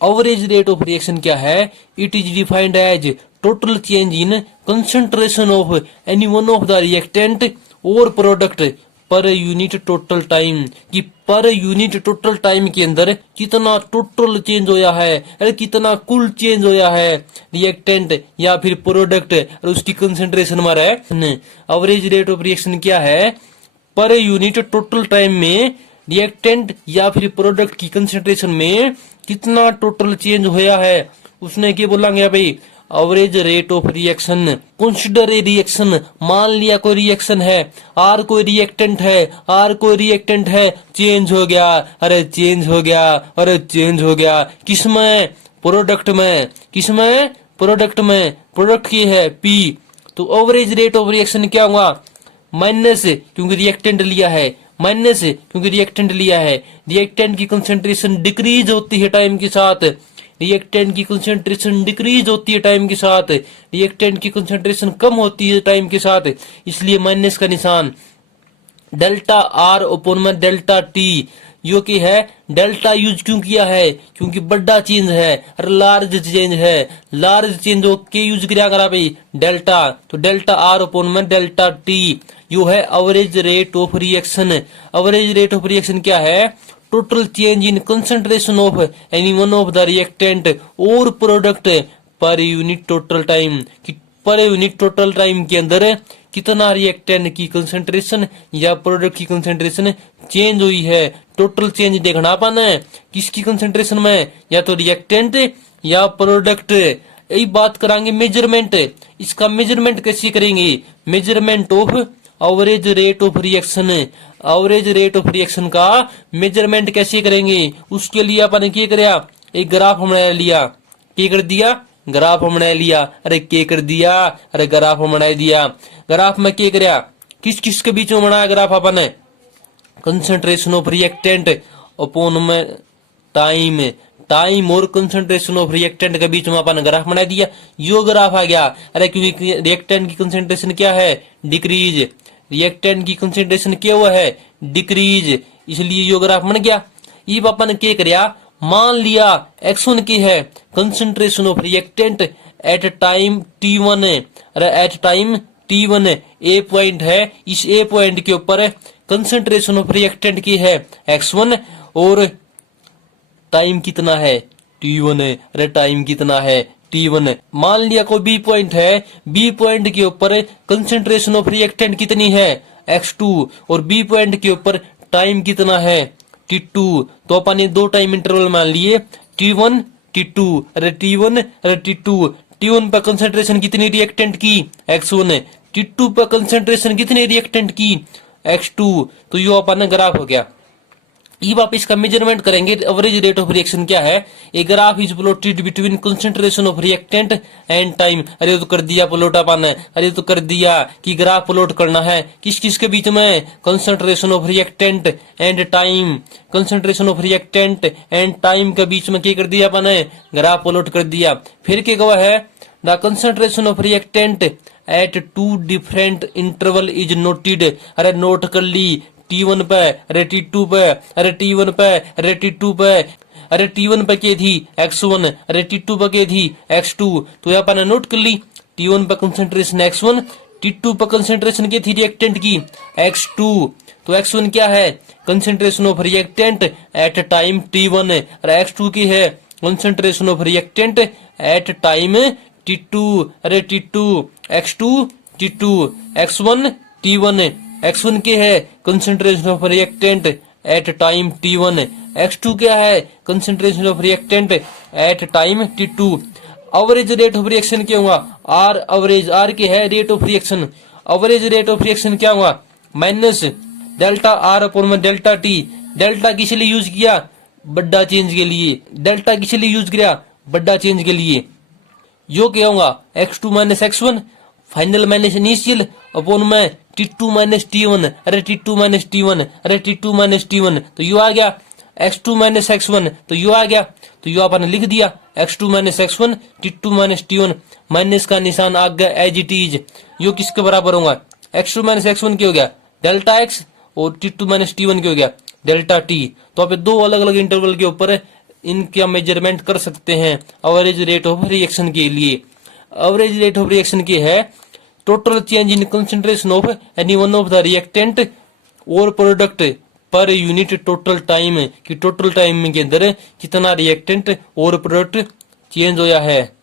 Average rate of reaction क्या है? It is defined as total change in concentration of any one of the reactant और product per unit total time, कि per unit total time के अंदर कितना total change होया है, अरे कितना कुल चेंज होया है रिएक्टेंट या फिर प्रोडक्ट और उसकी कंसंट्रेशन में है। एवरेज रेट ऑफ रिएक्शन क्या है? पर यूनिट टोटल टाइम में रिएक्टेंट या फिर प्रोडक्ट की कंसंट्रेशन में कितना टोटल चेंज होया है, उसने क्या बोलेंगे भाई? Average rate of reaction. Consider a reaction, मान लिया कोई रिएक्शन है, आर कोई रिएक्टेंट है, आर कोई रिएक्टेंट है, चेंज हो गया, अरे चेंज हो गया, अरे चेंज हो गया, किसमें? प्रोडक्ट में। किसमें? प्रोडक्ट में। प्रोडक्ट की है पी, तो एवरेज रेट ऑफ रिएक्शन क्या हुआ? माइनस, क्योंकि रिएक्टेंट लिया है, माइनस क्योंकि रिएक्टेंट लिया है। रिएक्टेंट की कंसंट्रेशन डिक्रीज होती है टाइम के साथ, रिएक्टेंट की कंसंट्रेशन डिक्रीज होती है टाइम के साथ, रिएक्टेंट की कंसंट्रेशन कम होती है टाइम के साथ, इसलिए माइनस का निशान। डेल्टा आर ओपन में डेल्टा टी, यो की है डेल्टा यूज क्यों किया है? क्योंकि बड़ा चेंज है और लार्ज चेंज है, लार्ज चेंज हो के यूज किया करा भाई डेल्टा, तो डेल्टा आर ओपन में डेल्टा टी, यो है average rate of reaction. Average rate of reaction क्या है? Total change in concentration of any one of the reactant और product per unit total time, कि पर यूनिट टोटल टाइम के अंदर कितना रिएक्टेंट की कंसंट्रेशन या प्रोडक्ट की कंसंट्रेशन चेंज हुई है। टोटल चेंज देखना पाना है किसकी कंसंट्रेशन में, या तो रिएक्टेंट या प्रोडक्ट। यही बात करांगे मेजरमेंट। इसका मेजरमेंट कैसे करेंगे? Measurement of average rate of reaction. Average rate of reaction का मेजरमेंट कैसे करेंगे? उसके लिए अपन क्या कराया? एक ग्राफ हमने लिया, क्या कर दिया? ग्राफ हमने लिया, अरे क्या कर दिया? अरे ग्राफ बना दिया। ग्राफ में क्या कराया? किस किस के बीच में बनाया graph upon? Concentration of reactant upon में टाइम, टाइम और कंसंट्रेशन ऑफ रिएक्टेंट के बीच में अपन ग्राफ बना दिया, यो ग्राफ आ गया। अरे क्योंकि रिएक्टेंट की कंसंट्रेशन क्या है? डिक्रीज, रिएक्टेंट की कंसंट्रेशन क्या हुआ है? डिक्रीज, इसलिए यो ग्राफ बन गया। अब अपन क्या कराया? मान लिया x1 की है concentration of reactant at time t1, अरे at time t1 A point है, इस ए पॉइंट के ऊपर कंसंट्रेशन ऑफ रिएक्टेंट की है x1 और टाइम कितना है? t1 है, अरे टाइम कितना है? t1। मान लिया कोई बी पॉइंट है, बी पॉइंट के ऊपर कंसंट्रेशन ऑफ रिएक्टेंट कितनी है? x2, और बी पॉइंट के ऊपर टाइम कितना है? t2। तो अपन ने दो टाइम इंटरवल मान लिए t1 t2, अरे t1 अरे t2। t1 पर कंसंट्रेशन कितनी रिएक्टेंट की? x1। t2 पर कंसंट्रेशन कितनी रिएक्टेंट की? x2। तो यो अपन ग्राफ हो गया। अब आप इसका मेजरमेंट करेंगे। एवरेज रेट ऑफ रिएक्शन क्या है? A graph is plotted between concentration of reactant and time. अरे तो कर दिया प्लॉट अपन, अरे तो कर दिया कि ग्राफ प्लॉट करना है किस किस के बीच में? Concentration of reactant and time, concentration of reactant and time के बीच में क्या कर दिया अपन? ग्राफ प्लॉट कर दिया। फिर क्या हुआ है? The concentration of reactant at two different interval is noted, अरे नोट कर ली t1 पे, अरे t2 पे, अरे t1 पे, अरे t2 पे, अरे t1 पे के थी x1, अरे t2 पे के थी x2। तो यहाँ पर नोट कर ली t1 पे कंसंट्रेशन x1, t2 पे कंसंट्रेशन की थी रिएक्टेंट की x2। तो x1 क्या है? Concentration of reactant at time t1, और x2 की है concentration of reactant at time t2, अरे t2 x2 t2, x1 t1। x1 के है concentration of reactant at time t1, x2 क्या है? Concentration of reactant at time t2। Average rate of reaction क्या हुआ? आर एवरेज, आर के है rate of reaction. Average rate of reaction क्या हुआ? माइनस डेल्टा आर अपॉन में delta T. Delta किस लिए यूज किया? बड़ा चेंज के लिए। डेल्टा किस लिए यूज किया? बड़ा चेंज के लिए। यो क्या होगा? x2 minus x1 final minus initial upon में t2 माइनस t1, अरे t2 माइनस t1, अरे t2 माइनस t1। तो यू आ गया x2 माइनस x1, तो यू आ गया। तो यू अपन लिख दिया x2 minus x1 t2 minus t1, minus का निशान आ गया एज इट इज। यो किसके बराबर होगा? x2 माइनस x1 क्या हो गया? डेल्टा x, और t2 माइनस t1 क्या हो गया? Delta t। तो आप दो अलग अलग इंटरवल के ऊपर इनका मेजरमेंट कर सकते हैं एवरेज रेट ऑफ रिएक्शन के लिए। एवरेज रेट ऑफ रिएक्शन की है total change in concentration of any one of the reactant और product per unit total time, कि टोटल टाइम के अंदर कितना रिएक्टेंट और प्रोडक्ट चेंज होया है।